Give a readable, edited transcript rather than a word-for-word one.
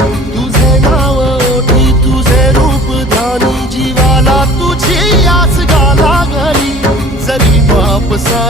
तुझे नाव ओठी तुझे रूप ध्यानी जीवाला तुझी आस गा लागली जरी बाप सा